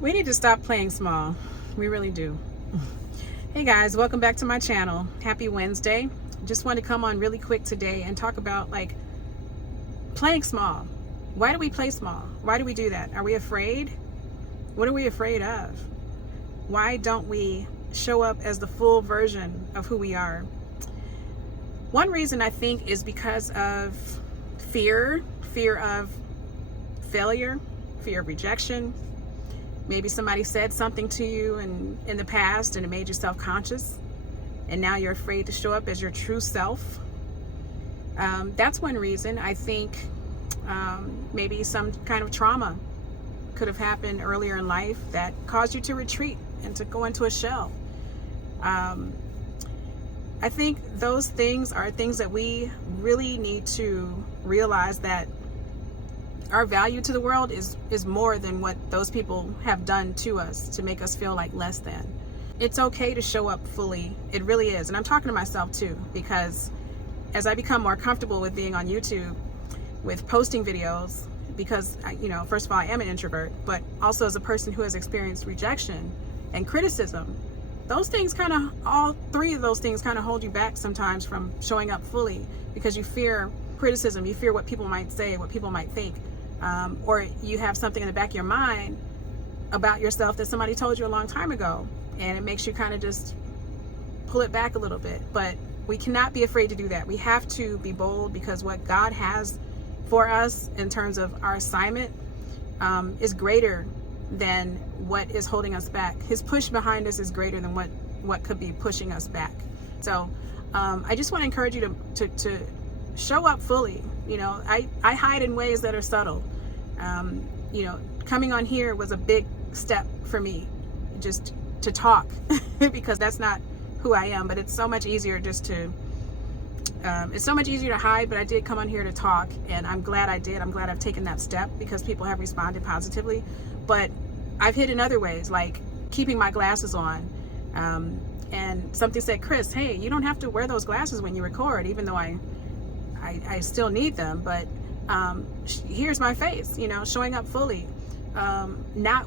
We need to stop playing small. We really do. Hey guys, welcome back to my channel. Happy Wednesday. Just want to come on really quick today and talk about playing small. Why do we play small? Why do we do that? Are we afraid? What are we afraid of? Why don't we show up as the full version of who we are? One reason I think is because of fear of failure, fear of rejection. Maybe somebody said something to you in the past and it made you self-conscious, and now you're afraid to show up as your true self. That's one reason. I think maybe some kind of trauma could have happened earlier in life that caused you to retreat and to go into a shell. I think those things are things that we really need to realize, that our value to the world is more than what those people have done to us to make us feel like less than. It's okay to show up fully. It really is. And I'm talking to myself too, because as I become more comfortable with being on YouTube, with posting videos, because first of all, I am an introvert, but also as a person who has experienced rejection and criticism, those things all three of those things kind of hold you back sometimes from showing up fully, because you fear criticism, you fear what people might say, what people might think. Or you have something in the back of your mind about yourself that somebody told you a long time ago, and it makes you kind of just pull it back a little bit. But we cannot be afraid to do that. We have to be bold, because what God has for us in terms of our assignment is greater than what is holding us back. His push behind us is greater than what could be pushing us back. So I just want to encourage you to show up fully. I hide in ways that are subtle. Coming on here was a big step for me, just to talk, because that's not who I am. But it's so much easier to hide. But I did come on here to talk, and I'm glad I did. I'm glad I've taken that step, because people have responded positively. But I've hid in other ways, like keeping my glasses on. And something said, Chris, hey, you don't have to wear those glasses when you record, even though I still need them, but here's my face, showing up fully, not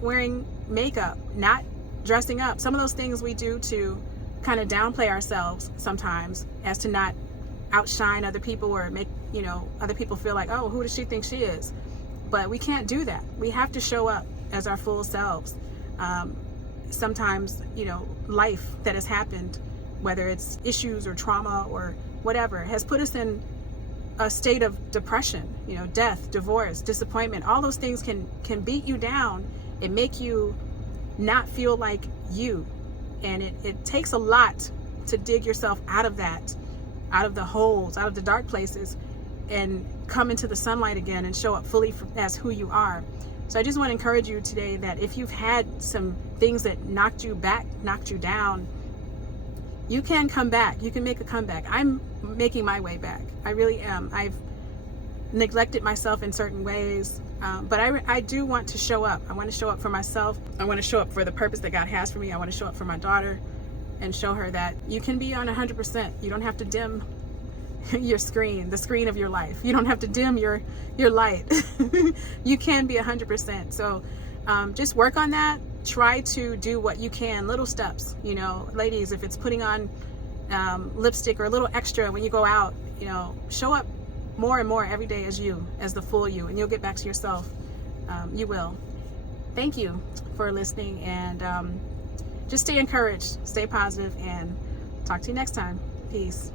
wearing makeup, not dressing up. Some of those things we do to kind of downplay ourselves sometimes, as to not outshine other people or make other people feel like, oh, who does she think she is? But we can't do that. We have to show up as our full selves. Sometimes life that has happened, whether it's issues or trauma or whatever, has put us in a state of depression, death, divorce, disappointment. All those things can beat you down and make you not feel like you. And it takes a lot to dig yourself out of that, out of the holes, out of the dark places, and come into the sunlight again and show up fully as who you are. So I just want to encourage you today that if you've had some things that knocked you back, knocked you down, you can come back. You can make a comeback. I'm making my way back. I really am. I've neglected myself in certain ways, but I do want to show up. I want to show up for myself. I want to show up for the purpose that God has for me. I want to show up for my daughter and show her that you can be on 100%. You don't have to dim your screen, the screen of your life. You don't have to dim your light. You can be 100%. So just work on that. Try to do what you can, little steps. Ladies, if it's putting on lipstick or a little extra when you go out, show up more and more every day as you, as the full you, and you'll get back to yourself. You will. Thank you for listening, and just stay encouraged, stay positive, and talk to you next time. Peace.